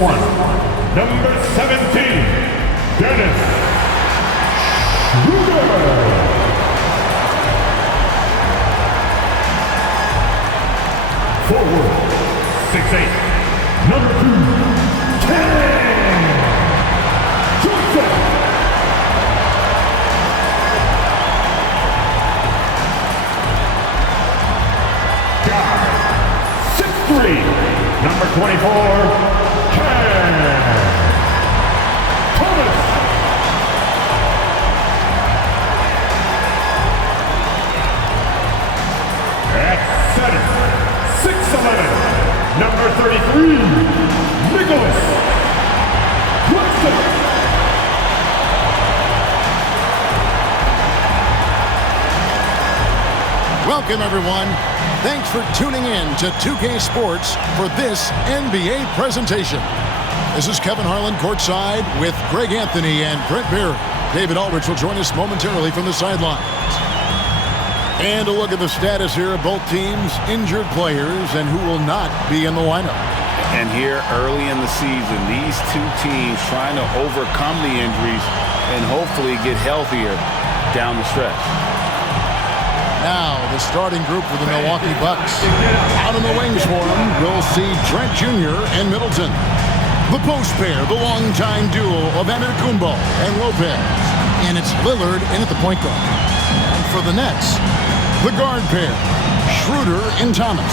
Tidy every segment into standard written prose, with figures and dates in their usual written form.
one, number 17, Dennis Schroeder. Forward, 6'8", number 2, Ken Johnson. Guard, 6'3", number 24, Ken Thomas. At center, 6'11", number 33, Nicholas Woodson. Welcome, everyone. Thanks for tuning in to 2K Sports for this NBA presentation. This is Kevin Harlan courtside with Greg Anthony and Brent Barry. David Aldridge will join us momentarily from the sidelines. And a look at the status here of both teams' injured players and who will not be in the lineup. And here early in the season, these two teams trying to overcome the injuries and hopefully get healthier down the stretch. Now, the starting group for the Milwaukee Bucks. Out in the wings for them, we'll see Trent Jr. and Middleton. The post pair, the longtime duo of Antetokounmpo and Lopez. And it's Lillard in at the point guard. And for the Nets, the guard pair, Schroeder and Thomas.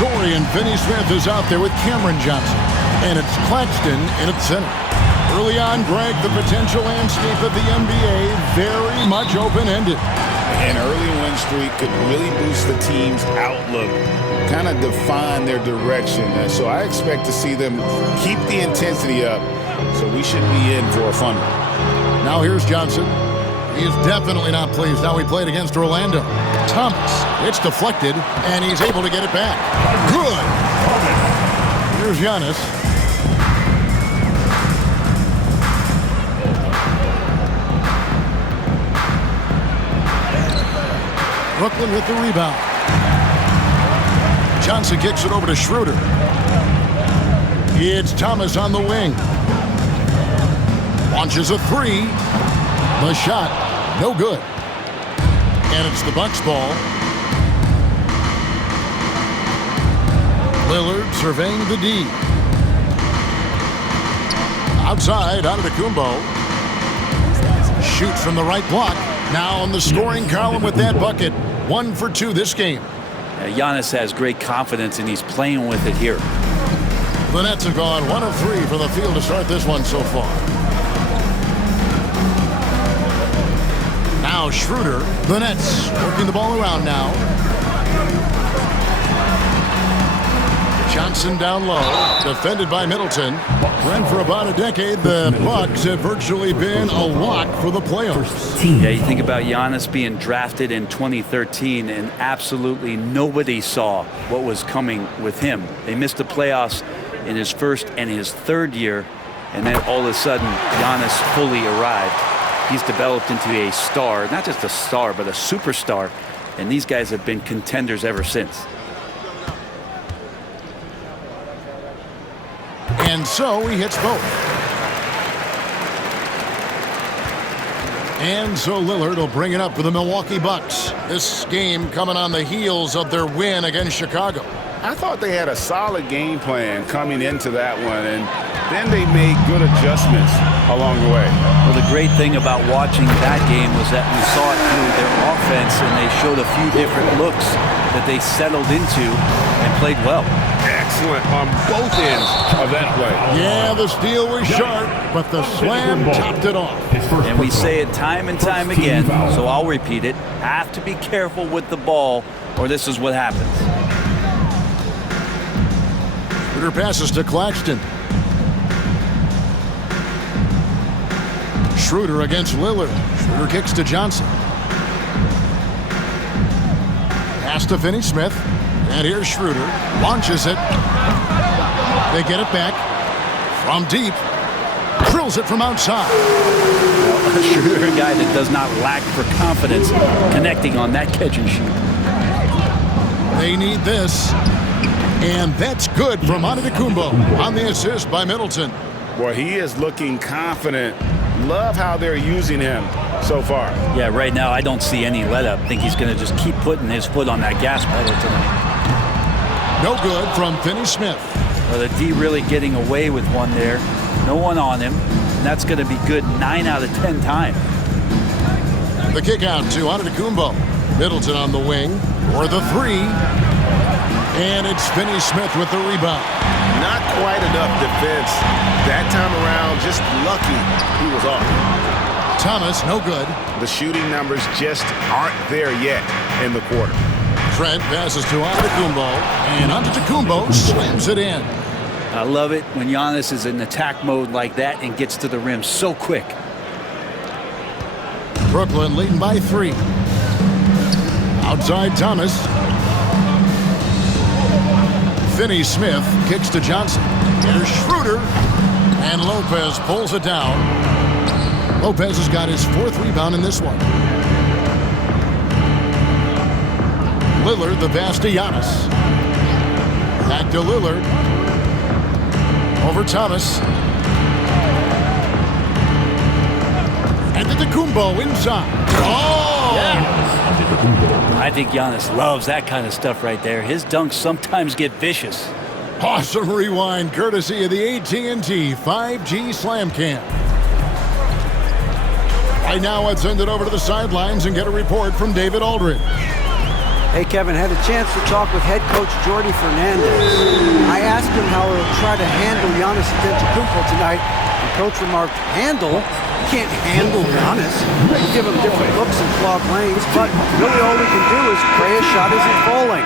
Dorian Finney-Smith is out there with Cameron Johnson. And it's Claxton in at center. Early on, Greg, the potential landscape of the NBA very much open-ended. An early win streak could really boost the team's outlook, kind of define their direction. And so I expect to see them keep the intensity up, so we should be in for a fun one. Now here's Johnson. He is definitely not pleased how he played against Orlando. Thomas, it's deflected, and he's able to get it back. Good. Here's Giannis. Brooklyn with the rebound. Johnson kicks it over to Schroeder. It's Thomas on the wing. Launches a three. The shot, no good. And it's the Bucks ball. Lillard surveying the D. Outside, Antetokounmpo. Shoots from the right block. Now on the scoring column with that bucket. 1 for 2 this game. Giannis has great confidence, and he's playing with it here. The Nets have gone 1 of 3 from the field to start this one so far. Now Schroeder. The Nets working the ball around now. Johnson down low, defended by Middleton. And for about a decade, the Bucks have virtually been a lock for the playoffs. Yeah, you think about Giannis being drafted in 2013, and absolutely nobody saw what was coming with him. They missed the playoffs in his first and his third year, and then all of a sudden, Giannis fully arrived. He's developed into a star, not just a star, but a superstar, and these guys have been contenders ever since. And so he hits both. And so Lillard will bring it up for the Milwaukee Bucks. This game coming on the heels of their win against Chicago. I thought they had a solid game plan coming into that one, and then they made good adjustments along the way. Well, the great thing about watching that game was that we saw it through their offense, and they showed a few different looks that they settled into and played well. Excellent on both ends of that play. Yeah, the steal was sharp, but the slam topped it off. And we say it time and time again, so I'll repeat it. Have to be careful with the ball, or this is what happens. Schroeder passes to Claxton. Schroeder against Lillard. Schroeder kicks to Johnson. Pass to Finney-Smith. And here's Schroeder. Launches it. They get it back. From deep. Drills it from outside. Well, Schroeder, a guy that does not lack for confidence, connecting on that catch and shoot. They need this. And that's good from Antetokounmpo on the assist by Middleton. Boy, he is looking confident. Love how they're using him so far. Yeah, right now I don't see any let up. I think he's going to just keep putting his foot on that gas pedal tonight. No good from Finney-Smith. Well, the D really getting away with one there. No one on him. And that's going to be good 9 out of 10 times. The kick out to Antetokounmpo. Middleton on the wing for the three. And it's Finney-Smith with the rebound. Not quite enough defense. That time around, just lucky he was off. Thomas, no good. The shooting numbers just aren't there yet in the quarter. Trent passes to Antetokounmpo, and Antetokounmpo slams it in. I love it when Giannis is in attack mode like that and gets to the rim so quick. Brooklyn leading by 3. Outside Thomas. Finney-Smith kicks to Johnson. Here's Schroeder. And Lopez pulls it down. Lopez has got his 4th rebound in this one. Lillard, the pass to Giannis. Back to Lillard. Over Thomas. Antetokounmpo inside. Oh! Yeah. I think Giannis loves that kind of stuff right there. His dunks sometimes get vicious. Awesome rewind courtesy of the AT&T 5G Slam Cam. Right now, let's send it over to the sidelines and get a report from David Aldridge. Hey, Kevin, had a chance to talk with head coach Jordi Fernandez. I asked him how he'll try to handle Giannis Antetokounmpo tonight, and coach remarked, handle? You can't handle Giannis. You give him different looks and clog lanes, but really all we can do is pray a shot isn't falling.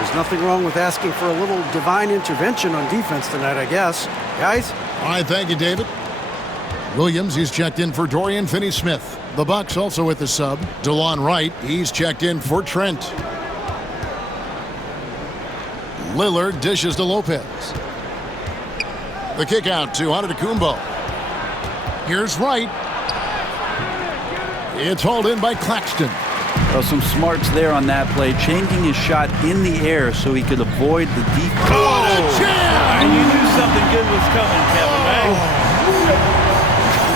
There's nothing wrong with asking for a little divine intervention on defense tonight, I guess. Guys? All right, thank you, David. Williams, he's checked in for Dorian Finney-Smith. The Bucks also with the sub. DeLon Wright, he's checked in for Trent. Lillard dishes to Lopez. The kick out to Antetokounmpo. Here's Wright. It's hauled in by Claxton. Well, some smarts there on that play, changing his shot in the air so he could avoid the deep. Oh, jam! And you knew something good was coming, Kevin, right?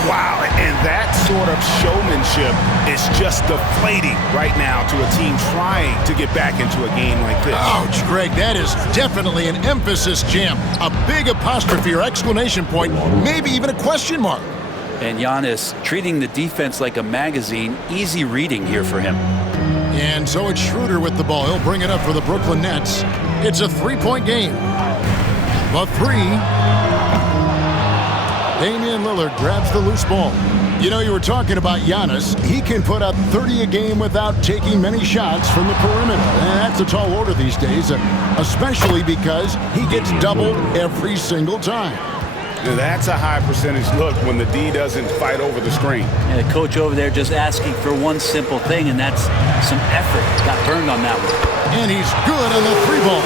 Wow, and that sort of showmanship is just deflating right now to a team trying to get back into a game like this. Ouch, Greg, that is definitely an emphasis jam. A big apostrophe or exclamation point, maybe even a question mark. And Giannis treating the defense like a magazine, easy reading here for him. And so it's Schroeder with the ball. He'll bring it up for the Brooklyn Nets. It's a 3-point game. The 3. Damian Lillard grabs the loose ball. You know, you were talking about Giannis. He can put up 30 a game without taking many shots from the perimeter. And that's a tall order these days, especially because he gets doubled every single time. Now that's a high percentage look when the D doesn't fight over the screen. And the coach over there just asking for one simple thing, and that's some effort. Got burned on that one. And he's good on the 3-ball.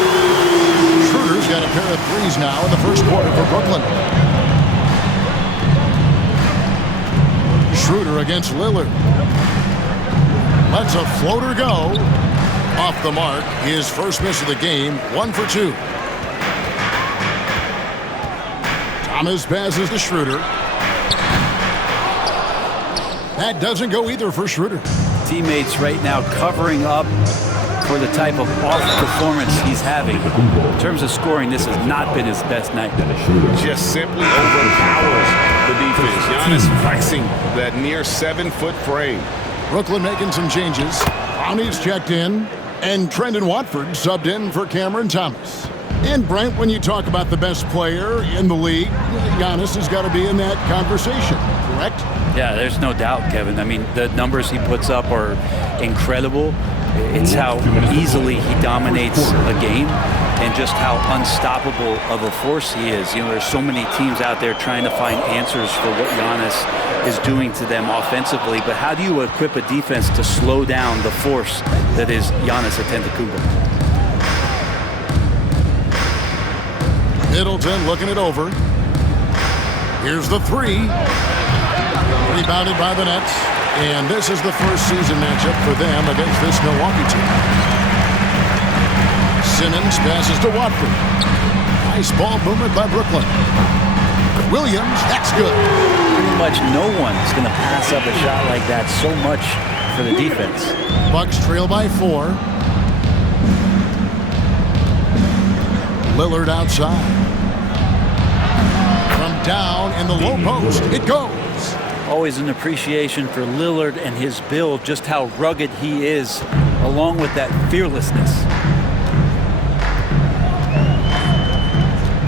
Schroeder's got a pair of threes now in the first quarter for Brooklyn. Schroeder against Lillard. Lets a floater go. Off the mark. His first miss of the game. 1 for 2. Thomas passes to Schroeder. That doesn't go either for Schroeder. Teammates right now covering up for the type of off performance he's having. In terms of scoring, this has not been his best night. Just simply overpowers the defense. Giannis flexing that near 7-foot frame. Brooklyn making some changes. Brownie's checked in, and Trendon Watford subbed in for Cameron Thomas. And Brent, when you talk about the best player in the league, Giannis has got to be in that conversation, correct? Yeah, there's no doubt, Kevin. I mean, the numbers he puts up are incredible. It's how easily he dominates a game and just how unstoppable of a force he is. You know, there's so many teams out there trying to find answers for what Giannis is doing to them offensively, but how do you equip a defense to slow down the force that is Giannis Antetokounmpo? Middleton looking it over. Here's the 3. Rebounded by the Nets. And this is the first season matchup for them against this Milwaukee team. Simmons passes to Watford. Nice ball movement by Brooklyn. Williams, that's good. Pretty much no one's going to pass up a shot like that so much for the defense. Bucks trail by 4. Lillard outside. From down in the low post, it goes. Always an appreciation for Lillard and his build, just how rugged he is, along with that fearlessness.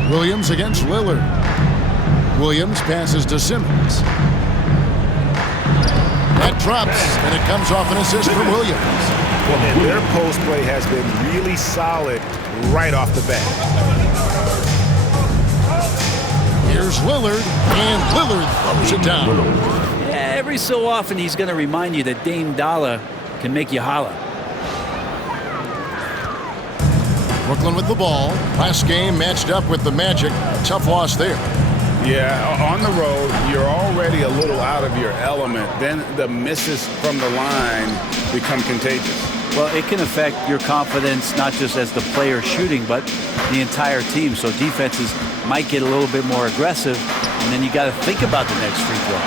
Williams against Lillard. Williams passes to Simmons. That drops, and it comes off an assist from Williams. Well, and their post play has been really solid right off the bat. Here's Lillard, and Lillard throws it down. Yeah, every so often he's going to remind you that Dame Dollar can make you holler. Brooklyn with the ball. Last game matched up with the Magic. Tough loss there. Yeah, on the road, you're already a little out of your element. Then the misses from the line become contagious. Well, it can affect your confidence, not just as the player shooting, but the entire team. So defenses might get a little bit more aggressive, and then you got to think about the next free throw.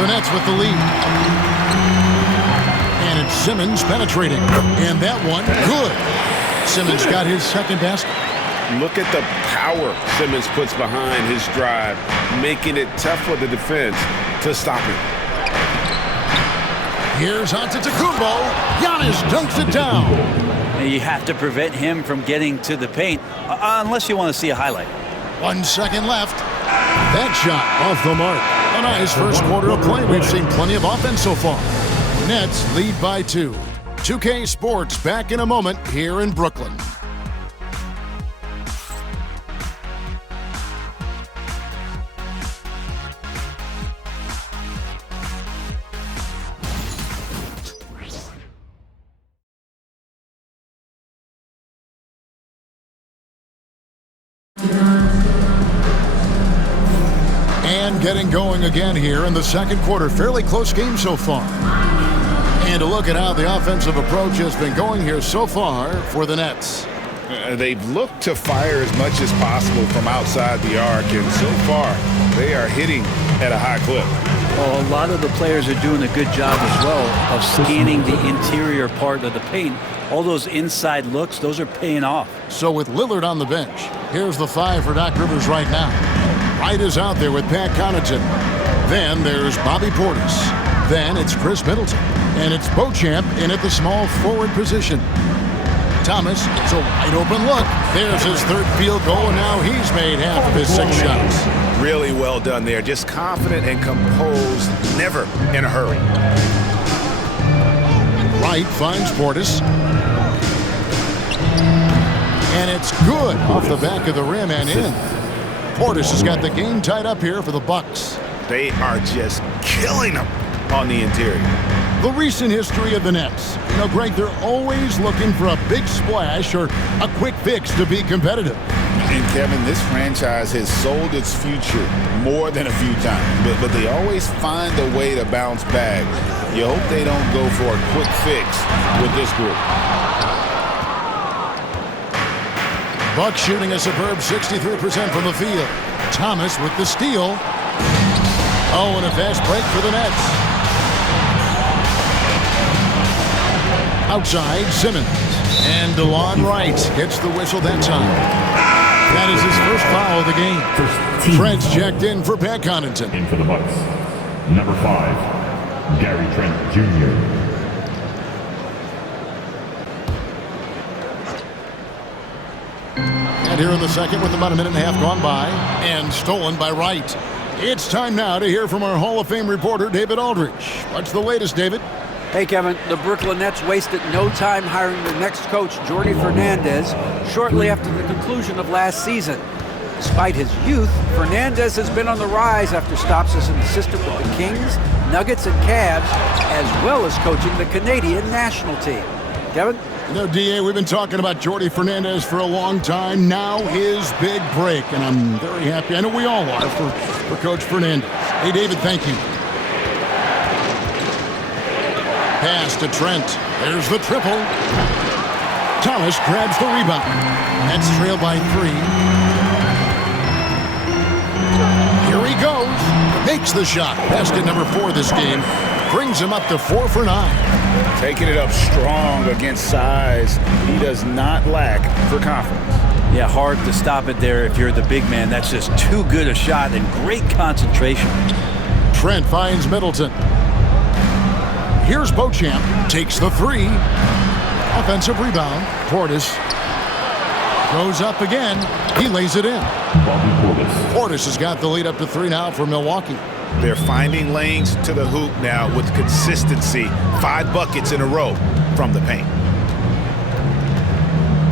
The Nets with the lead. And it's Simmons penetrating. And that one, good. Simmons got his second basket. Look at the power Simmons puts behind his drive, making it tough for the defense to stop him. Here's Antetokounmpo. Giannis dunks it down. And you have to prevent him from getting to the paint, unless you want to see a highlight. 1 second left. That shot off the mark. A nice first quarter of play. We've seen plenty of offense so far. Nets lead by 2. 2K Sports back in a moment here in Brooklyn. And getting going again here in the second quarter. Fairly close game so far. And to look at how the offensive approach has been going here so far for the Nets. They've looked to fire as much as possible from outside the arc, and so far they are hitting at a high clip. Well, a lot of the players are doing a good job as well of scanning the interior part of the paint. All those inside looks, those are paying off. So with Lillard on the bench, here's the 5 for Doc Rivers right now. Wright is out there with Pat Connaughton. Then there's Bobby Portis. Then it's Chris Middleton. And it's Beauchamp in at the small forward position. Thomas, it's a wide open look. There's his third field goal, and now he's made half of his 6 shots. Really well done there. Just confident and composed, never in a hurry. Wright finds Portis. And it's good off the back of the rim and in. Portis has got the game tied up here for the Bucks. They are just killing them on the interior. The recent history of the Nets. You know, Greg, they're always looking for a big splash or a quick fix to be competitive. And Kevin, this franchise has sold its future more than a few times, but they always find a way to bounce back. You hope they don't go for a quick fix with this group. Bucks shooting a superb 63% from the field. Thomas with the steal. Oh, and a fast break for the Nets. Outside, Simmons. And DeLon Wright gets the whistle that time. That is his first foul of the game. Trent's checked in for Pat Connaughton. In for the Bucks, number 5, Gary Trent Jr. And here in the second with about a minute and a half gone by. And stolen by Wright. It's time now to hear from our Hall of Fame reporter, David Aldridge. What's the latest, David? Hey, Kevin, the Brooklyn Nets wasted no time hiring their next coach, Jordi Fernandez, shortly after the conclusion of last season. Despite his youth, Fernandez has been on the rise after stops as an assistant with the Kings, Nuggets, and Cavs, as well as coaching the Canadian national team. Kevin? You know, D.A., we've been talking about Jordi Fernandez for a long time. Now his big break, and I'm very happy. I know we all are for Coach Fernandez. Hey, David, thank you. Pass to Trent. There's the triple. Thomas grabs the rebound. Nets trail by 3. Here he goes. Makes the shot. Basket number 4 this game. Brings him up to 4 for 9. Taking it up strong against size. He does not lack for confidence. Yeah, hard to stop it there if you're the big man. That's just too good a shot and great concentration. Trent finds Middleton. Here's Beauchamp. Takes the 3. Offensive rebound. Portis goes up again. He lays it in. Portis has got the lead up to 3 now for Milwaukee. They're finding lanes to the hoop now with consistency. 5 buckets in a row from the paint.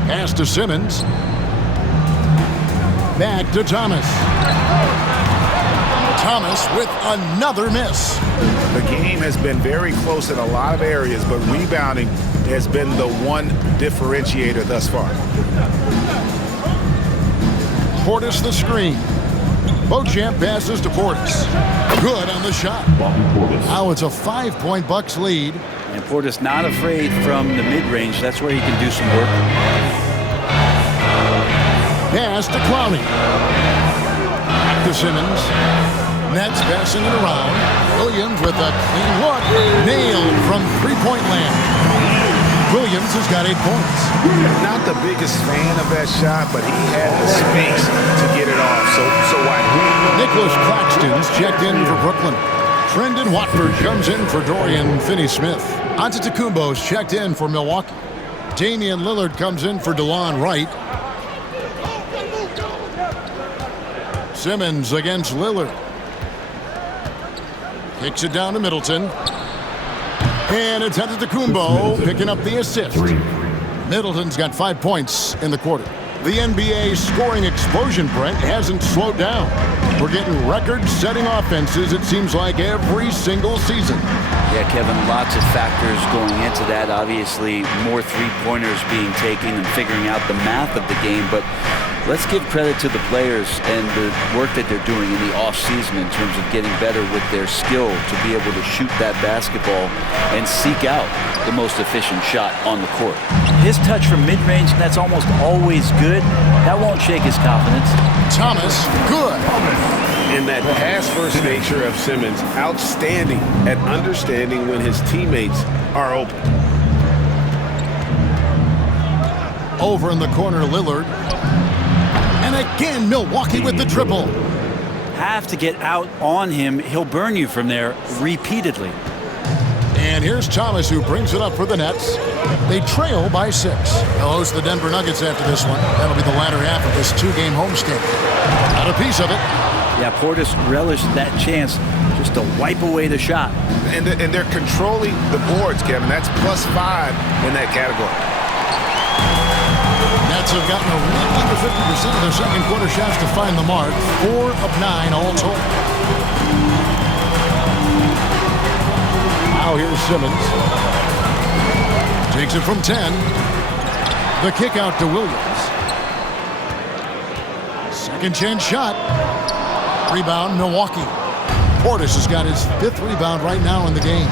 Pass to Simmons. Back to Thomas. Thomas with another miss. The game has been very close in a lot of areas, but rebounding has been the one differentiator thus far. Portis the screen. Beauchamp passes to Portis. Good on the shot. Now it's a 5-point Bucks lead. And Portis not afraid from the mid-range. That's where he can do some work. Pass to Clowney. Back to Simmons. Nets passing it around. Williams with a clean look. Nailed from 3-point land. Williams has got 8 points. Not the biggest fan of that shot, but he had the space to get it off. So why? Nicholas Claxton's checked in for Brooklyn. Trendon Watford comes in for Dorian Finney-Smith. Antetokounmpo's checked in for Milwaukee. Damian Lillard comes in for DeLon Wright. Simmons against Lillard. Kicks it down to Middleton. And it's Antetokounmpo picking up the assist. Middleton's got 5 points in the quarter. The NBA scoring explosion, Brent, hasn't slowed down. We're getting record-setting offenses, it seems like, every single season. Yeah, Kevin, lots of factors going into that. Obviously, more three-pointers being taken and figuring out the math of the game. But let's give credit to the players and the work that they're doing in the off-season in terms of getting better with their skill to be able to shoot that basketball and seek out the most efficient shot on the court. His touch from mid-range, that's almost always good. That won't shake his confidence. Thomas, good. And that pass-first nature of Simmons, outstanding at understanding when his teammates are open. Over in the corner, Lillard. And again, Milwaukee with the triple. Have to get out on him. He'll burn you from there repeatedly. And here's Thomas, who brings it up for the Nets. They trail by 6. They'll host the Denver Nuggets after this one. That'll be the latter half of this 2-game homestand. Got a piece of it. Yeah, Portis relished that chance just to wipe away the shot. And they're controlling the boards, Kevin. That's +5 in that category. Nets have gotten a little under 50% of their second quarter shots to find the mark. 4 of 9 all told. Now here's Simmons. Takes it from 10. The kick out to Williams. Second chance shot. Rebound, Milwaukee. Portis has got his 5th rebound right now in the game.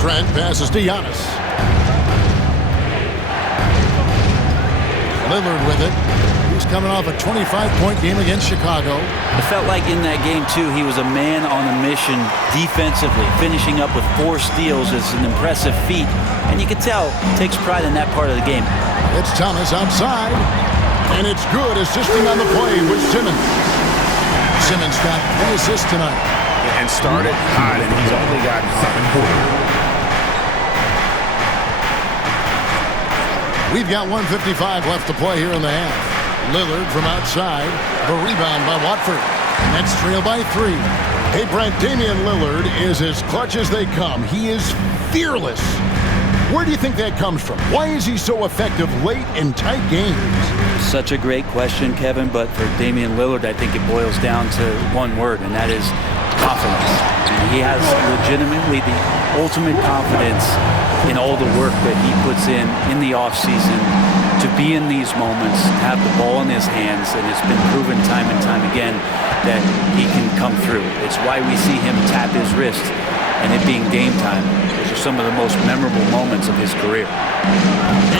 Trent passes to Giannis. Lillard with it. He's coming off a 25-point game against Chicago. It felt like in that game, too, he was a man on a mission defensively. Finishing up with 4 steals is an impressive feat. And you can tell, takes pride in that part of the game. It's Thomas outside. And it's good, assisting on the play with Simmons. Simmons got 3 assists tonight. And started hot, and he's only gotten 7 quarters. We've got 1:55 left to play here in the half. Lillard from outside. The rebound by Watford. Nets trail by 3. Hey, Brent, Damian Lillard is as clutch as they come. He is fearless. Where do you think that comes from? Why is he so effective late in tight games? Such a great question, Kevin, but for Damian Lillard, I think it boils down to one word, and that is confidence. And he has legitimately the ultimate confidence in all the work that he puts in the offseason to be in these moments, have the ball in his hands, and it's been proven time and time again that he can come through. It's why we see him tap his wrist and it being game time. Those are some of the most memorable moments of his career.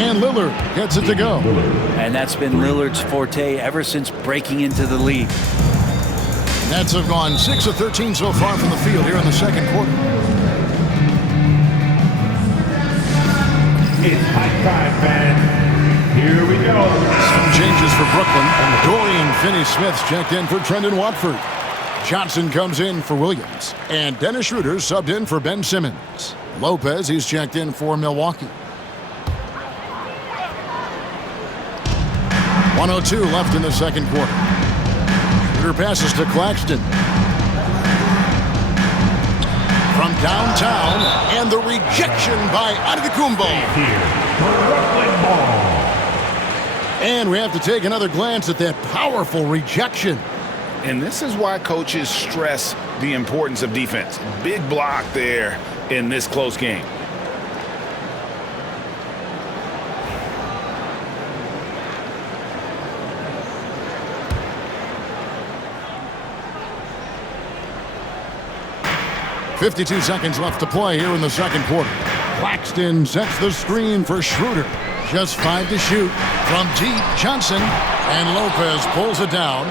And Lillard gets it to go. And that's been Lillard's forte ever since breaking into the league. Nets have gone 6 of 13 so far from the field here in the second quarter. It's high time, fans. Here we go. Some changes for Brooklyn. Dorian Finney-Smith's checked in for Trendon Watford. Johnson comes in for Williams. And Dennis Schroeder subbed in for Ben Simmons. Lopez, he's checked in for Milwaukee. 1:02 left in the second quarter. Schroeder passes to Claxton. From downtown, and the rejection by Antetokounmpo. Brooklyn ball. And we have to take another glance at that powerful rejection. And this is why coaches stress the importance of defense. Big block there in this close game. .52 seconds left to play here in the second quarter. Claxton sets the screen for Schroeder. Just 5 to shoot. From deep, Johnson. And Lopez pulls it down.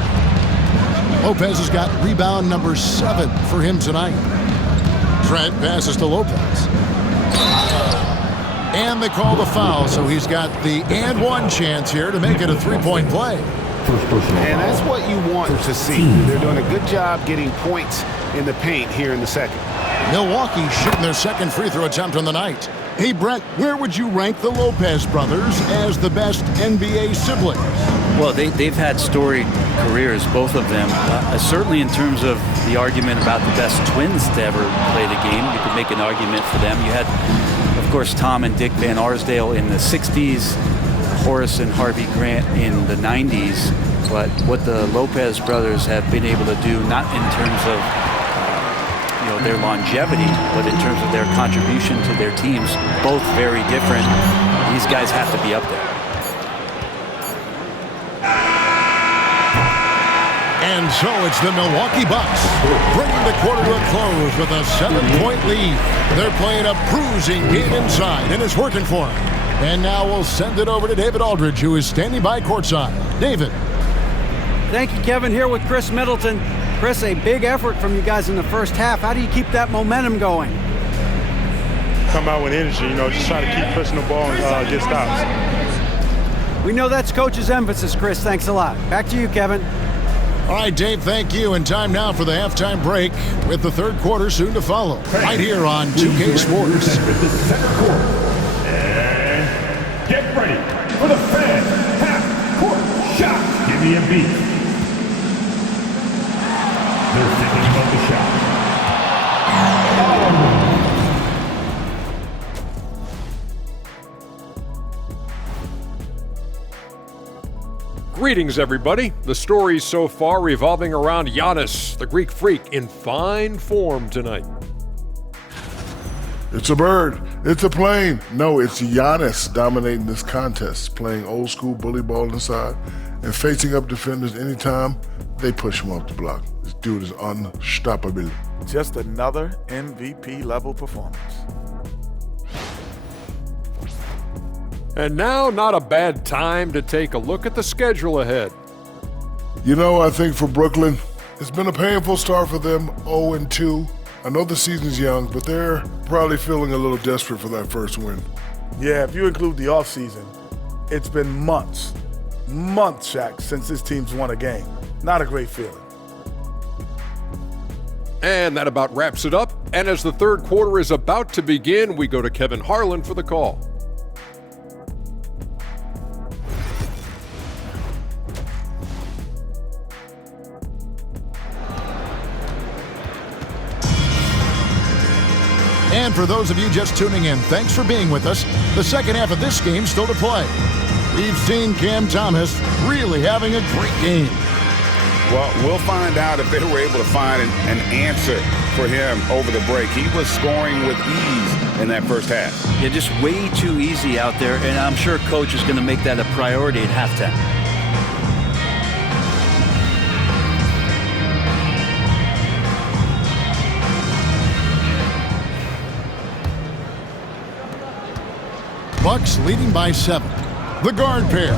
Lopez has got rebound number 7 for him tonight. Trent passes to Lopez. And they call the foul, so he's got the and one chance here to make it a three-point play. And that's what you want to see. They're doing a good job getting points in the paint here in the second. Milwaukee shooting their second free throw attempt on the night. Hey, Brett, where would you rank the Lopez brothers as the best NBA siblings? Well, they've had storied careers, both of them. Certainly in terms of the argument about the best twins to ever play the game, you could make an argument for them. You had, of course, Tom and Dick Van Arsdale in the 60s, Horace and Harvey Grant in the 90s. But what the Lopez brothers have been able to do, not in terms of their longevity, but in terms of their contribution to their teams, both very different. These guys have to be up there. And so it's the Milwaukee Bucks bringing the quarter to a close with a 7-point lead. They're playing a bruising game inside, and it's working for them. And now we'll send it over to David Aldridge, who is standing by courtside. David. Thank you, Kevin. Here with Chris Middleton. Chris, a big effort from you guys in the first half. How do you keep that momentum going? Come out with energy, just try to keep pushing the ball and get stops. We know that's Coach's emphasis, Chris. Thanks a lot. Back to you, Kevin. All right, Dave, thank you. And time now for the halftime break with the third quarter soon to follow. Right here on 2K Sports. And get ready for the fan half-court shot. Give me a beat. They're thinking about the shot. Greetings, everybody. The stories so far revolving around Giannis, the Greek freak, in fine form tonight. It's a bird. It's a plane. No, it's Giannis dominating this contest, playing old school bully ball inside and facing up defenders anytime they push him off the block. This dude is unstoppable. Just another MVP level performance. And now, not a bad time to take a look at the schedule ahead. I think for Brooklyn, it's been a painful start for them, 0-2. I know the season's young, but they're probably feeling a little desperate for that first win. Yeah, if you include the offseason, it's been months, Shaq, since this team's won a game. Not a great feeling. And that about wraps it up. And as the third quarter is about to begin, we go to Kevin Harlan for the call. And for those of you just tuning in, thanks for being with us. The second half of this game still to play. We've seen Cam Thomas really having a great game. Well, we'll find out if they were able to find an answer for him over the break. He was scoring with ease in that first half. Yeah, just way too easy out there, and I'm sure Coach is going to make that a priority at halftime. Bucks leading by 7. The guard pair,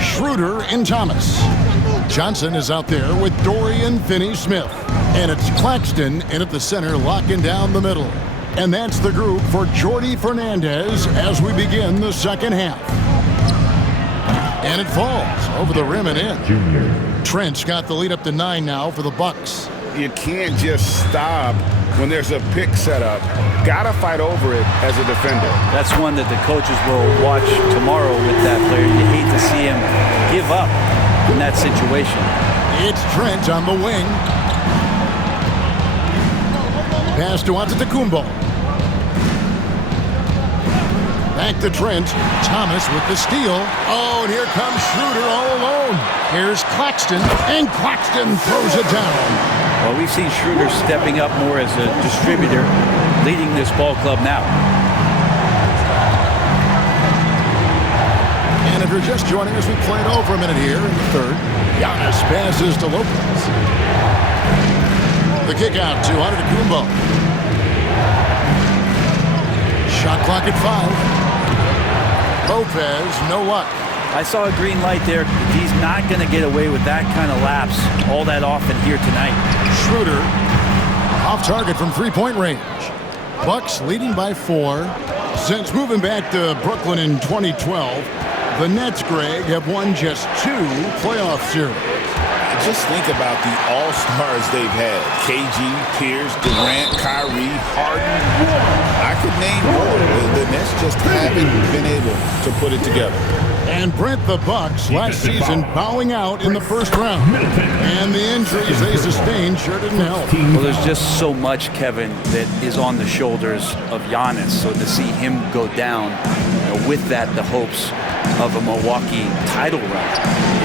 Schroeder and Thomas. Johnson is out there with Dorian Finney-Smith. And it's Claxton in at the center, locking down the middle. And that's the group for Jordi Fernandez as we begin the second half. And it falls over the rim and in. Trent's got the lead up to 9 now for the Bucks. You can't just stop when there's a pick set up. Gotta fight over it as a defender. That's one that the coaches will watch tomorrow with that player. You hate to see him give up in that situation. It's Trent on the wing. Pass to Antetokounmpo. Back to Trent. Thomas with the steal. Oh, and here comes Schroeder all alone. Here's Claxton, and Claxton throws it down. Well, we've seen Schroeder stepping up more as a distributor, leading this ball club now. And if you're just joining us, we played over a minute here in the third. Giannis passes to Lopez. The kick out to Antetokounmpo. Shot clock at 5. Lopez, no luck. I saw a green light there. He's not going to get away with that kind of lapse all that often here tonight. Schroeder off target from three-point range. Bucks leading by 4. Since moving back to Brooklyn in 2012, the Nets, Greg, have won just 2 playoff series. Just think about the all-stars they've had. KG, Pierce, Durant, Kyrie, Harden. I could name more. The Nets just haven't been able to put it together. And Brent, the Bucks last season bowing out in the first round. And the injuries they sustained sure didn't help. Well, there's just so much, Kevin, that is on the shoulders of Giannis. So to see him go down, with that, the hopes of a Milwaukee title run.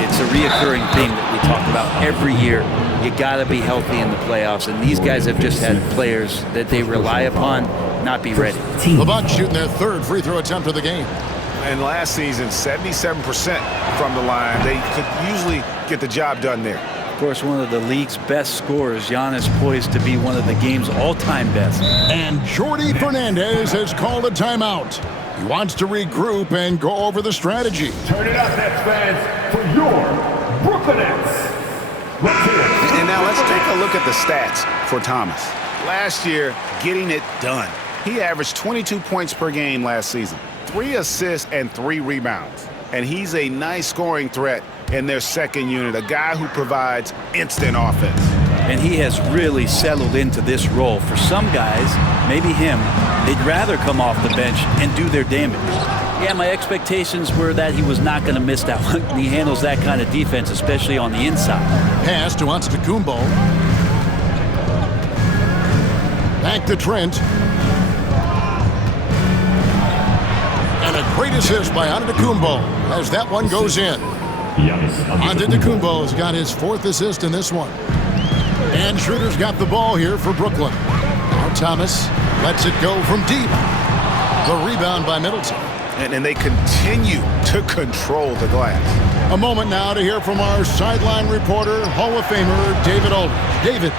It's a reoccurring theme that we talk about every year. You got to be healthy in the playoffs, and these guys have just had players that they rely upon not be ready. The Bucks shooting their 3rd free throw attempt of the game. And last season, 77% from the line. They could usually get the job done there. Of course, one of the league's best scorers, Giannis poised to be one of the game's all-time best. And Jordi Fernandez has called a timeout. He wants to regroup and go over the strategy. Turn it up, Nets fans, for your Brooklyn Nets. And now let's take a look at the stats for Thomas. Last year, getting it done. He averaged 22 points per game last season, 3 assists and 3 rebounds. And he's a nice scoring threat in their second unit, a guy who provides instant offense. And he has really settled into this role. For some guys, maybe him, they'd rather come off the bench and do their damage. Yeah, my expectations were that he was not going to miss that one. He handles that kind of defense, especially on the inside. Pass to Antetokounmpo. Back to Trent. And a great assist by Antetokounmpo as that one goes in. Antetokounmpo's got his 4th assist in this one. And Schroeder's got the ball here for Brooklyn. Now Thomas lets it go from deep. The rebound by Middleton. And they continue to control the glass. A moment now to hear from our sideline reporter, Hall of Famer David Aldridge. David.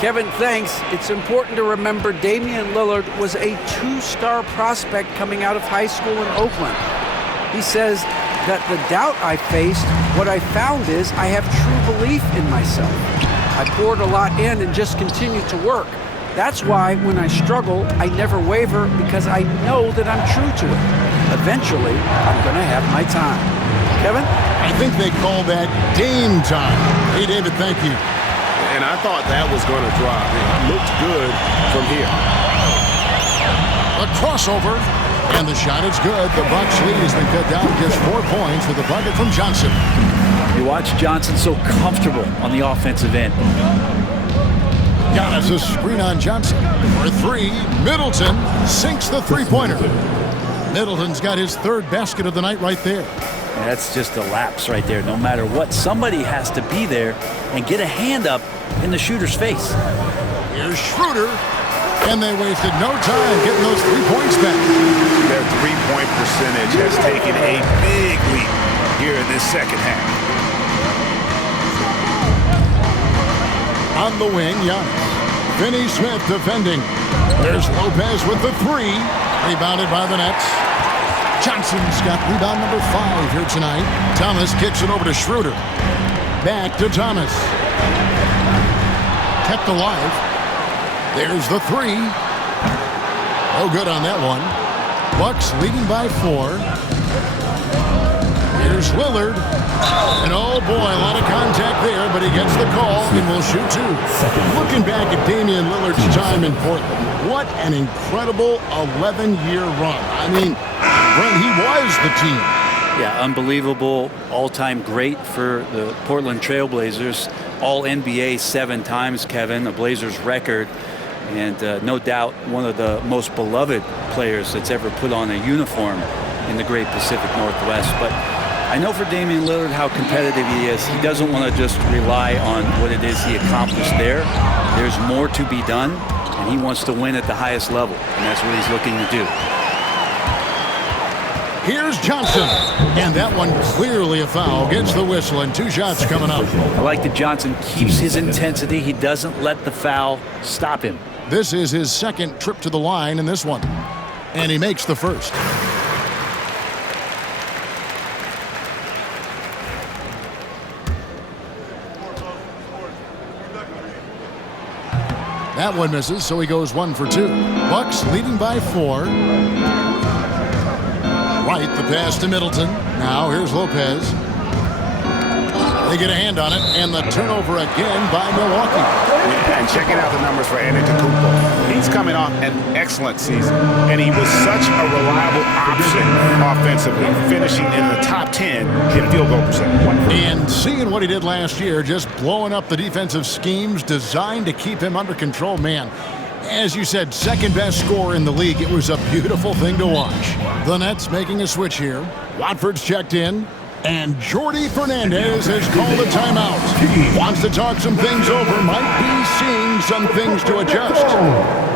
Kevin, thanks. It's important to remember Damian Lillard was a 2-star prospect coming out of high school in Oakland. He says that the doubt I faced, what I found is I have true belief in myself. I poured a lot in and just continued to work. That's why when I struggle, I never waver because I know that I'm true to it. Eventually, I'm going to have my time. Kevin? I think they call that game time. Hey, David, thank you. And I thought that was going to drop. It looked good from here. A crossover, and the shot is good. The Bucks lead has been cut down to just 4 points with a bucket from Johnson. You watch Johnson so comfortable on the offensive end. Giannis a screen on Johnson. For 3, Middleton sinks the three-pointer. Middleton's got his 3rd basket of the night right there. That's just a lapse right there. No matter what, somebody has to be there and get a hand up in the shooter's face. Here's Schroeder, and they wasted no time getting those 3 points back. Their 3-point percentage has taken a big leap here in this second half. On the wing, Giannis. Finney-Smith defending. There's Lopez with the 3, rebounded by the Nets. Johnson's got rebound number 5 here tonight. Thomas kicks it over to Schroeder. Back to Thomas. Kept alive. There's the 3. No good on that one. Bucks leading by 4. Here's Lillard. And oh boy, a lot of contact there, but he gets the call and will shoot 2. Looking back at Damian Lillard's time in Portland, what an incredible 11-year run. I mean, when he was the team. Yeah, unbelievable, all-time great for the Portland Trailblazers. All-NBA 7 times, Kevin, a Blazers record. And no doubt one of the most beloved players that's ever put on a uniform in the great Pacific Northwest. But I know for Damian Lillard how competitive he is. He doesn't want to just rely on what it is he accomplished there. There's more to be done, and he wants to win at the highest level, and that's what he's looking to do. Here's Johnson, and that one clearly a foul. Gets the whistle, and 2 shots coming up. I like that Johnson keeps his intensity. He doesn't let the foul stop him. This is his 2nd trip to the line in this one, and he makes the first. That one misses, so he goes 1 for 2. Bucks leading by 4. Right, the pass to Middleton. Now here's Lopez. They get a hand on it, and the turnover again by Milwaukee. And checking out the numbers for Antetokounmpo. He's coming off an excellent season, and he was such a reliable option offensively, finishing in the top 10 in field goal percentage. And seeing what he did last year, just blowing up the defensive schemes designed to keep him under control, man. As you said, 2nd best scorer in the league. It was a beautiful thing to watch. The Nets making a switch here. Watford's checked in. And Jordi Fernandez has called a timeout. Wants to talk some things over. Might be seeing some things to adjust.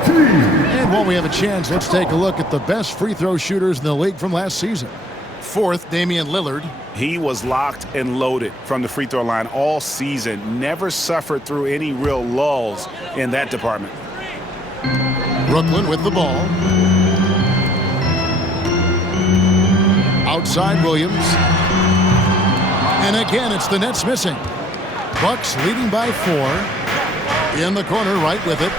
And while we have a chance, let's take a look at the best free throw shooters in the league from last season. 4th, Damian Lillard. He was locked and loaded from the free throw line all season. Never suffered through any real lulls in that department. Brooklyn with the ball. Outside Williams. And again, it's the Nets missing. Bucks leading by 4. In the corner, right with it.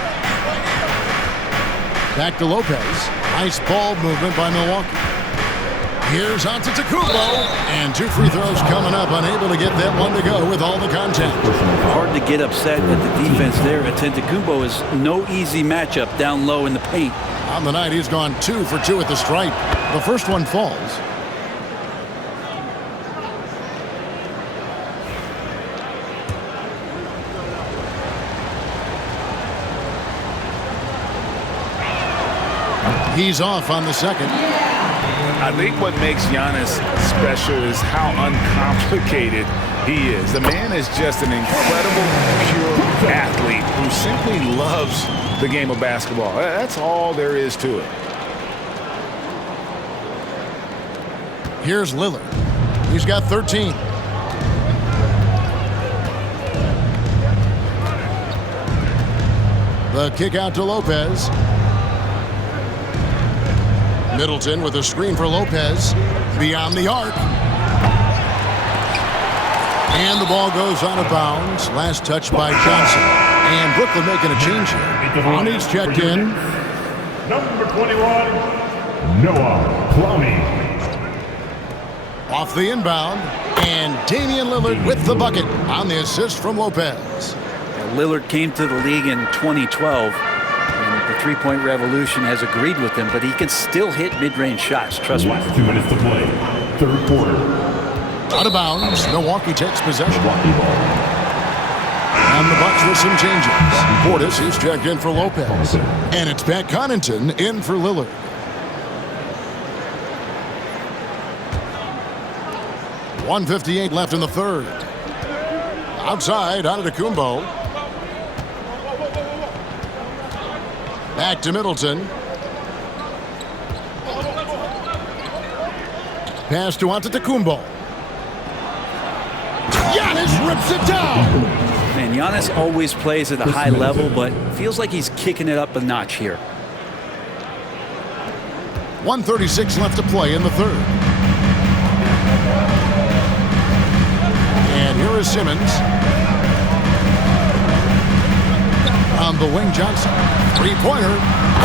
Back to Lopez. Nice ball movement by Milwaukee. Here's Antetokounmpo. And 2 free throws coming up. Unable to get that one to go with all the contact. Hard to get upset at the defense there. Antetokounmpo is no easy matchup down low in the paint. On the night, he's gone 2 for 2 at the stripe. The first one falls. He's off on the second. I think what makes Giannis special is how uncomplicated he is. The man is just an incredible, pure athlete who simply loves the game of basketball. That's all there is to it. Here's Lillard. He's got 13. The kick out to Lopez. Middleton with a screen for Lopez. Beyond the arc. And the ball goes out of bounds. Last touch by Johnson. And Brooklyn making a change here. Ronnie's checked in. Number 21, Noah Plumlee. Off the inbound. And Damian Lillard with the bucket on the assist from Lopez. Lillard came to the league in 2012. The three-point revolution has agreed with him, but he can still hit mid-range shots. Trust me. 2 minutes to play. 3rd quarter. Out of bounds. Milwaukee takes possession. And the Bucks with some changes. Portis, he's checked in for Lopez. And it's Pat Connaughton in for Lillard. .158 left in the 3rd. Outside, Antetokounmpo. Back to Middleton. Pass to Antetokounmpo. Giannis rips it down. Man, Giannis always plays at a high level, but feels like he's kicking it up a notch here. 1:36 left to play in the third. And here is Simmons. On the wing, Johnson. Three-pointer,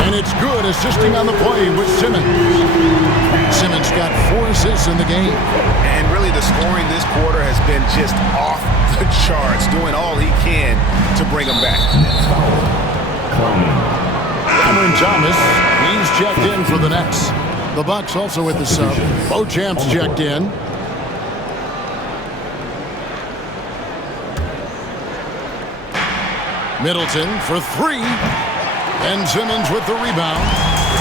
and it's good, assisting on the play with Simmons. Simmons got 4 assists in the game. And really the scoring this quarter has been just off the charts, doing all he can to bring them back. Cameron Thomas, he's checked in for the Nets. The Bucks also with the sub. Beauchamp's checked in. Middleton for 3. And Simmons with the rebound.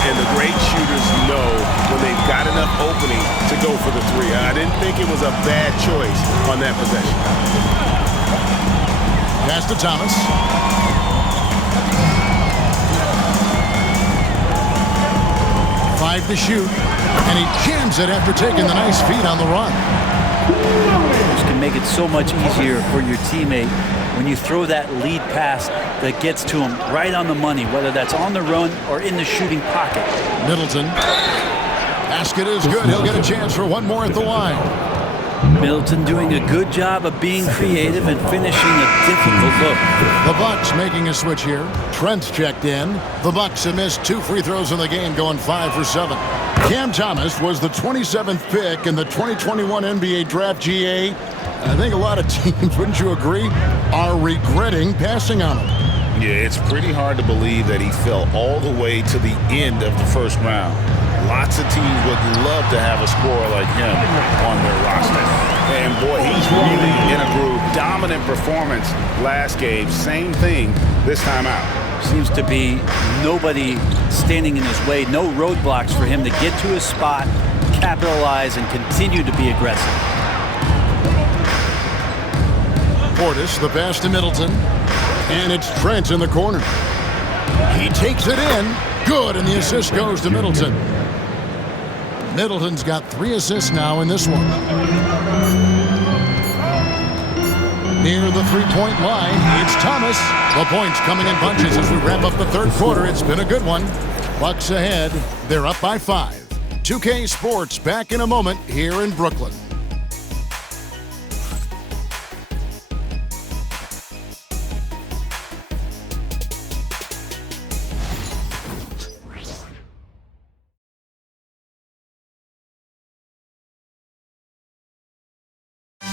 And the great shooters know when they've got enough opening to go for the 3. I didn't think it was a bad choice on that possession. Pass to Thomas. Five to shoot. And he jams it after taking the nice feed on the run. Which can make it so much easier for your teammate when you throw that lead pass that gets to him right on the money, whether that's on the run or in the shooting pocket. Middleton. Basket is good. He'll get a chance for one more at the line. Middleton doing a good job of being creative and finishing a difficult look. The Bucks making a switch here. Trent's checked in. The Bucks have missed 2 free throws in the game, going 5 for 7. Cam Thomas was the 27th pick in the 2021 NBA Draft. GA. I think a lot of teams, wouldn't you agree, are regretting passing on him. Yeah, it's pretty hard to believe that he fell all the way to the end of the first round. Lots of teams would love to have a scorer like him on their roster. And boy, he's really in a groove. Dominant performance last game. Same thing this time out. Seems to be nobody standing in his way. No roadblocks for him to get to his spot, capitalize, and continue to be aggressive. Portis, the pass to Middleton. And it's Trent in the corner. He takes it in. Good, and the assist goes to Middleton. Middleton's got 3 assists now in this one. Near the three-point line, it's Thomas. The points coming in bunches as we wrap up the third quarter. It's been a good one. Bucks ahead. They're up by 5. 2K Sports back in a moment here in Brooklyn.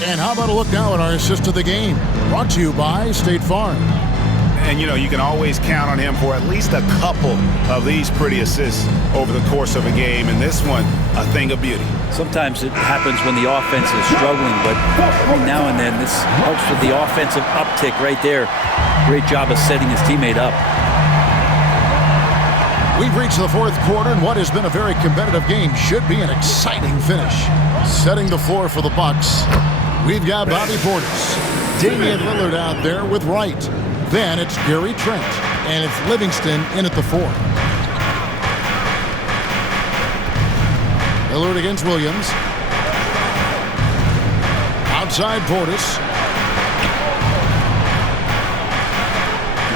And how about a look now at our assist of the game? Brought to you by State Farm. And, you know, you can always count on him for at least a couple of these pretty assists over the course of a game. And this one, a thing of beauty. Sometimes it happens when the offense is struggling, but every now and then this helps with the offensive uptick right there. Great job of setting his teammate up. We've reached the fourth quarter, and what has been a very competitive game should be an exciting finish. Setting the floor for the Bucks. We've got Bobby Portis, Damian Lillard out there with Wright. Then it's Gary Trent, and it's Livingston in at the 4. Lillard against Williams. Outside Portis.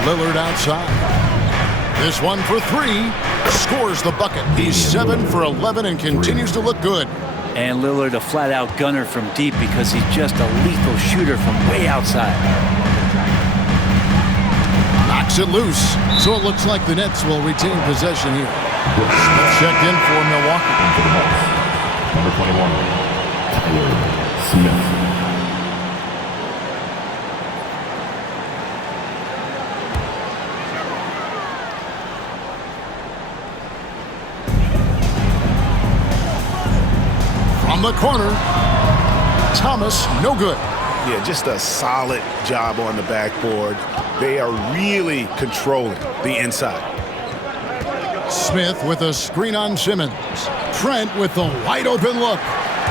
Lillard outside. This one for 3. Scores the bucket. He's 7 for 11 and continues to look good. And Lillard a flat-out gunner from deep because he's just a lethal shooter from way outside. Knocks it loose, so it looks like the Nets will retain possession here. Smith checked in for Milwaukee. Number 21, Tyler Smith. From the corner, Thomas, no good. Yeah, just a solid job on the backboard. They are really controlling the inside. Smith with a screen on Simmons. Trent with the wide open look.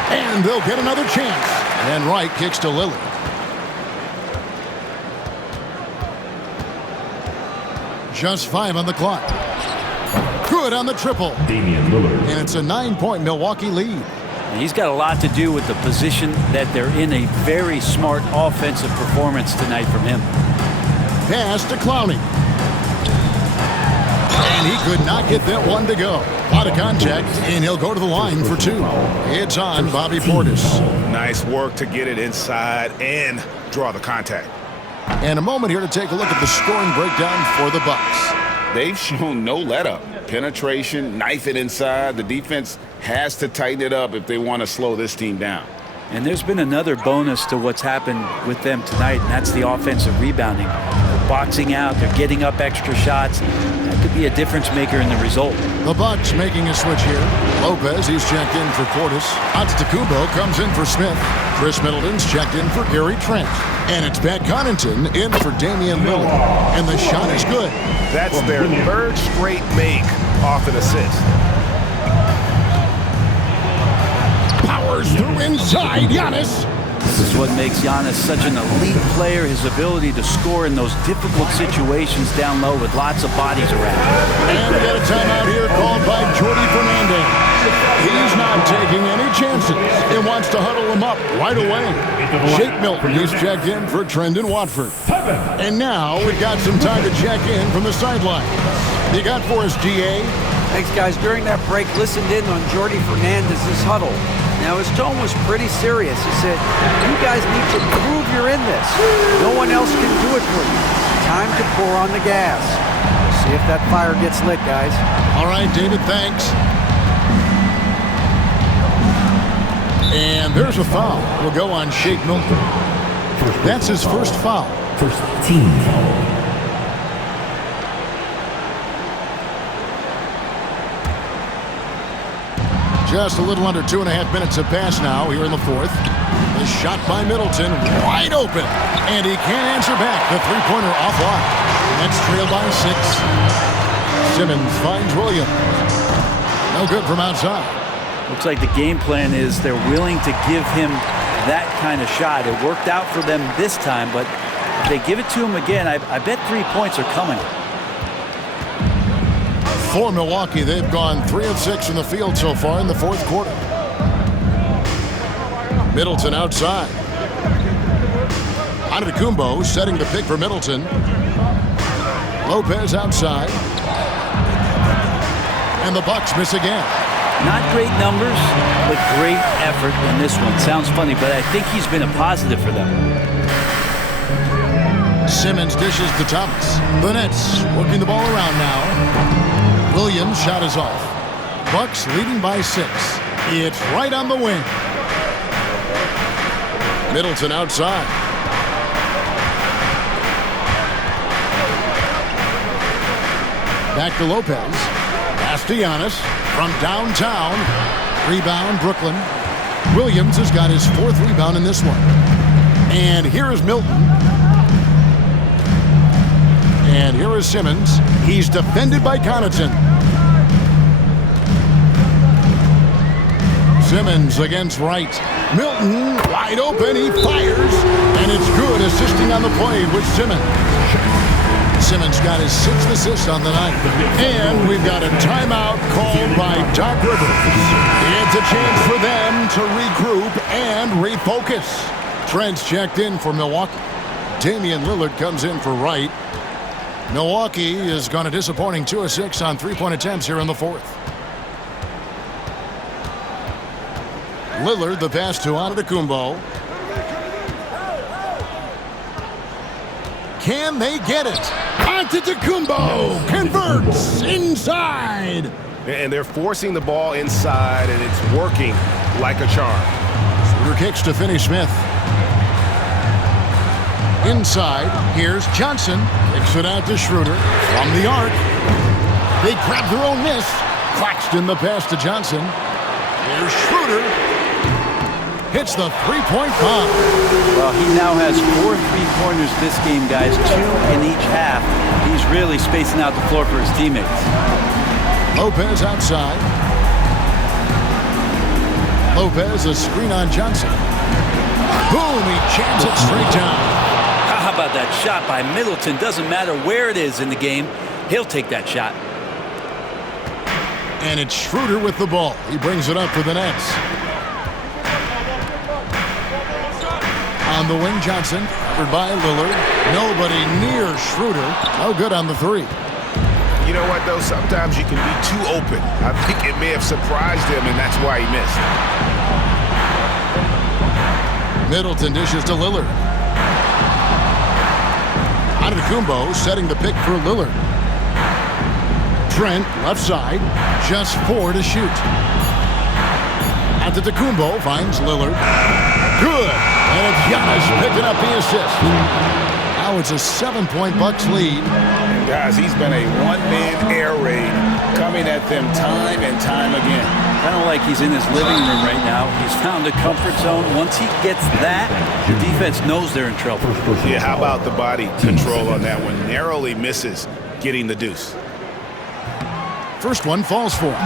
And they'll get another chance. And Wright kicks to Lillard. Just 5 on the clock. Good on the triple. Damian Lillard. And it's a 9-point Milwaukee lead. And he's got a lot to do with the position that they're in. A very smart offensive performance tonight from him. Pass to Clowney. And And he could not get that one to go. A lot of contact, and he'll go to the line for 2. It's on Bobby Portis. Nice work to get it inside and draw the contact. And a moment here to take a look at the scoring breakdown for the Bucks. They've shown no let-up. Penetration, knife it inside. The defense has to tighten it up if they want to slow this team down. And there's been another bonus to what's happened with them tonight, and that's the offensive rebounding. They're boxing out, they're getting up extra shots. That could be a difference maker in the result. The Bucks making a switch here. Lopez, he's checked in for Portis. Antetokounmpo comes in for Smith. Chris Middleton's checked in for Gary Trent. And it's Pat Connaughton in for Damian Lillard. And the shot is good. That's their third straight make off an assist. Powers through inside, Giannis. This is what makes Giannis such an elite player, his ability to score in those difficult situations down low with lots of bodies around. And we got a timeout here called by Jordy Fernandez. He's not taking any chances and wants to huddle him up right away. Shake Milton is checked in for Trendon Watford. And now we've got some time to check in from the sideline. You got for us, GA? Thanks, guys. During that break, listened in on Jordy Fernandez's huddle. Now, his tone was pretty serious. He said, you guys need to prove you're in this. No one else can do it for you. Time to pour on the gas. We'll see if that fire gets lit, guys. All right, David, thanks. And there's a foul. Will go on Shake Milton. That's his first foul. First team foul. Just a little under 2.5 minutes have passed now here in the fourth. The shot by Middleton, wide open. And he can't answer back. The three-pointer offline. That's trailed by 6. Simmons finds Williams. No good from outside. Looks like the game plan is they're willing to give him that kind of shot. It worked out for them this time, but if they give it to him again, I bet 3 points are coming. For Milwaukee, they've gone 3 of 6 in the field so far in the fourth quarter. Middleton outside. Antetokounmpo setting the pick for Middleton. Lopez outside. And the Bucks miss again. Not great numbers, but great effort in this one. Sounds funny, but I think he's been a positive for them. Simmons dishes to Thomas. The Nets working the ball around now. Williams' shot is off. Bucks leading by 6. It's right on the wing. Middleton outside. Back to Lopez. Pass to Giannis from downtown. Rebound, Brooklyn. Williams has got his 4th rebound in this one. And here is Milton. And here is Simmons. He's defended by Connaughton. Simmons against Wright. Milton wide open. He fires. And it's good, assisting on the play with Simmons. Simmons got his 6th assist on the night. And we've got a timeout called by Doc Rivers. It's a chance for them to regroup and refocus. Trent's checked in for Milwaukee. Damian Lillard comes in for Wright. Milwaukee has gone a disappointing 2 of 6 on 3-point attempts here in the fourth. Lillard, the pass to Antetokounmpo. Can they get it? Antetokounmpo converts inside. And they're forcing the ball inside, and it's working like a charm. Schroeder kicks to Finney Smith. Inside, here's Johnson. Kicks it out to Schroeder from the arc. They grab their own miss. Claxton the pass to Johnson. Here's Schroeder. Hits the three-point bomb. Well, he now has 4 3-pointers this game, guys. 2 in each half. He's really spacing out the floor for his teammates. Lopez outside. Lopez, a screen on Johnson. Boom, he jams it straight down. How about that shot by Middleton? Doesn't matter where it is in the game. He'll take that shot. And it's Schroeder with the ball. He brings it up for the Nets. On the wing, Johnson, covered by Lillard. Nobody near Schroeder. No good on the 3. know what, though? Sometimes you can be too open. I think it may have surprised him, and that's why he missed. Middleton dishes to Lillard. Antetokounmpo setting the pick for Lillard. Trent, left side, just 4 to shoot. Antetokounmpo finds Lillard. Good! And it's Giannis picking up the assist. Now it's a 7-point Bucks lead. And guys, he's been a one-man air raid coming at them time and time again. Kind of like he's in his living room right now. He's found a comfort zone. Once he gets that, the defense knows they're in trouble. Yeah, how about the body control on that one? Narrowly misses getting the deuce. First one falls for him.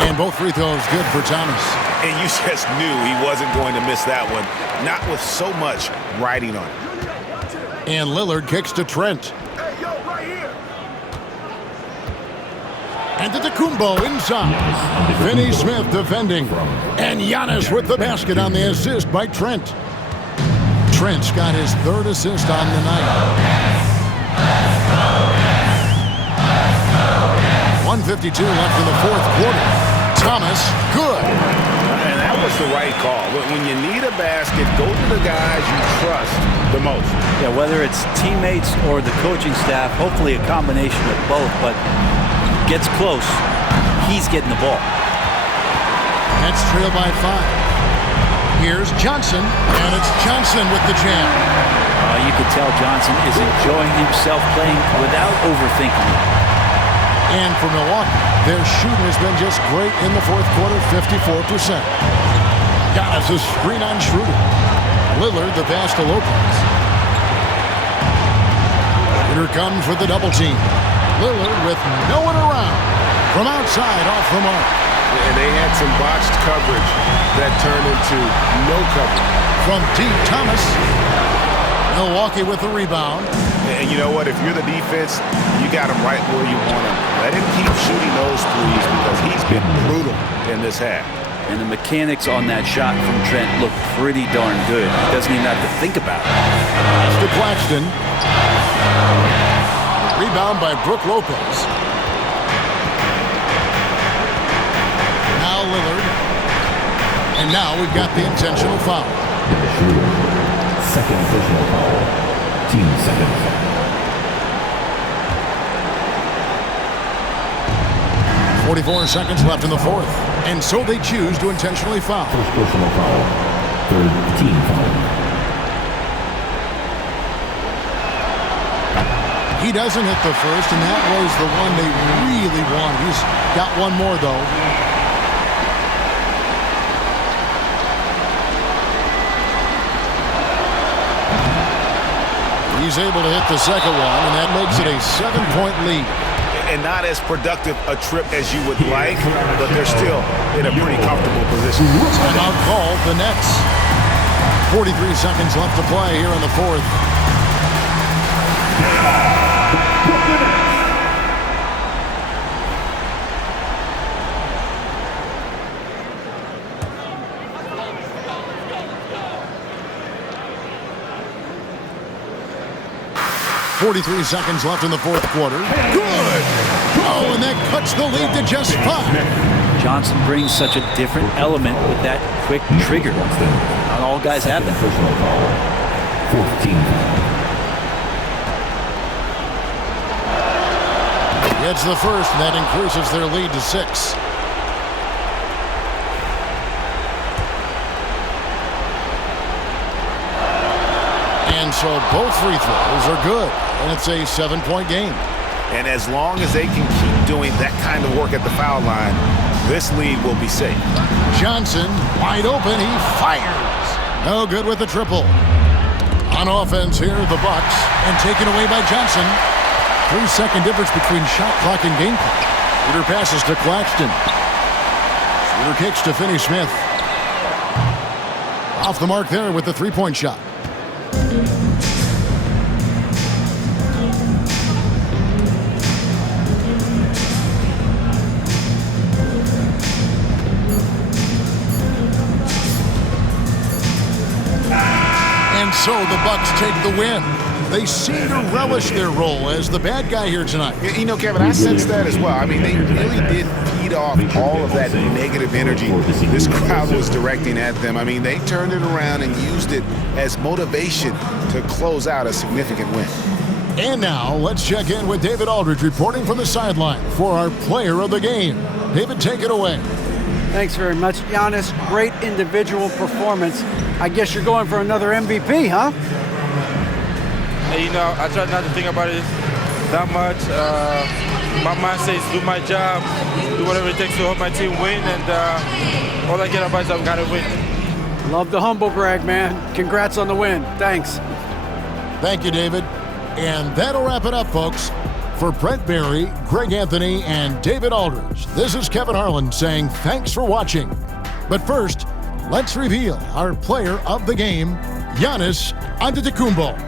And both free throws good for Thomas. And you just knew he wasn't going to miss that one. Not with so much riding on it. And Lillard kicks to Trent. Hey, yo, right here. Antetokounmpo inside. Finney Smith defending. And Giannis with the basket on the assist by Trent. Trent's got his 3rd assist on the night. 1:52 left in the 4th quarter. Thomas, good. And that was the right call. When you need a basket, go to the guys you trust the most. Yeah, whether it's teammates or the coaching staff, hopefully a combination of both, but gets close, he's getting the ball. Nets trail by 5. Here's Johnson, and it's Johnson with the jam. You can tell Johnson is enjoying himself playing without overthinking it. And for Milwaukee, their shooting has been just great in the 4th quarter, 54%. Giannis a screen on Schroeder. Lillard the pass to Lopez. Schroeder comes with the double team. Lillard with no one around. From outside, off the mark. And they had some botched coverage that turned into no coverage. From deep, Thomas. Milwaukee with the rebound. And you know what? If you're the defense, you got him right where you want him. Let him keep shooting those threes because he's been brutal in this half. And the mechanics on that shot from Trent look pretty darn good. He doesn't even have to think about it. That's to Claxton. Rebound by Brook Lopez. Now Lillard. And now we've got the intentional foul. Second official foul. Team second. 44 seconds left in the 4th. And so they choose to intentionally foul. First personal foul. 3rd team foul. He doesn't hit the first, and that was the one they really wanted. He's got one more, though. He's able to hit the second one, and that makes it a 7-point lead. And not as productive a trip as you would like, but they're still in a pretty comfortable position. Timeout called the Nets. 43 seconds left to play here in the 4th. 43 seconds left in the 4th quarter. Good! Oh, and that cuts the lead to just 5. Johnson brings such a different element with that quick trigger. Not all guys have that. 14. Gets the first, and that increases their lead to 6. And so both free throws are good, and it's a 7-point game. And as long as they can keep doing that kind of work at the foul line, this lead will be safe. Johnson, wide open, he fires. No good with the triple. On offense here, the Bucks, and taken away by Johnson. 3-second difference between shot clock and game clock. Shooter passes to Claxton. Shooter kicks to Finney Smith. Off the mark there with the 3-point shot. And so the Bucks take the win. They seem to relish their role as the bad guy here tonight. You know, Kevin, I sense that as well. I mean, they really did feed off all of that negative energy this crowd was directing at them. I mean, they turned it around and used it as motivation to close out a significant win. And now, let's check in with David Aldridge reporting from the sideline for our player of the game. David, take it away. Thanks very much, Giannis. Great individual performance. I guess you're going for another MVP, huh? And, you know, I try not to think about it that much. My mind says do my job, do whatever it takes to help my team win, and all I care about is I've got to win. Love the humble brag, man. Congrats on the win. Thanks. Thank you, David. And that'll wrap it up, folks. For Brent Barry, Greg Anthony, and David Aldridge, this is Kevin Harlan saying thanks for watching. But first, let's reveal our player of the game, Giannis Antetokounmpo.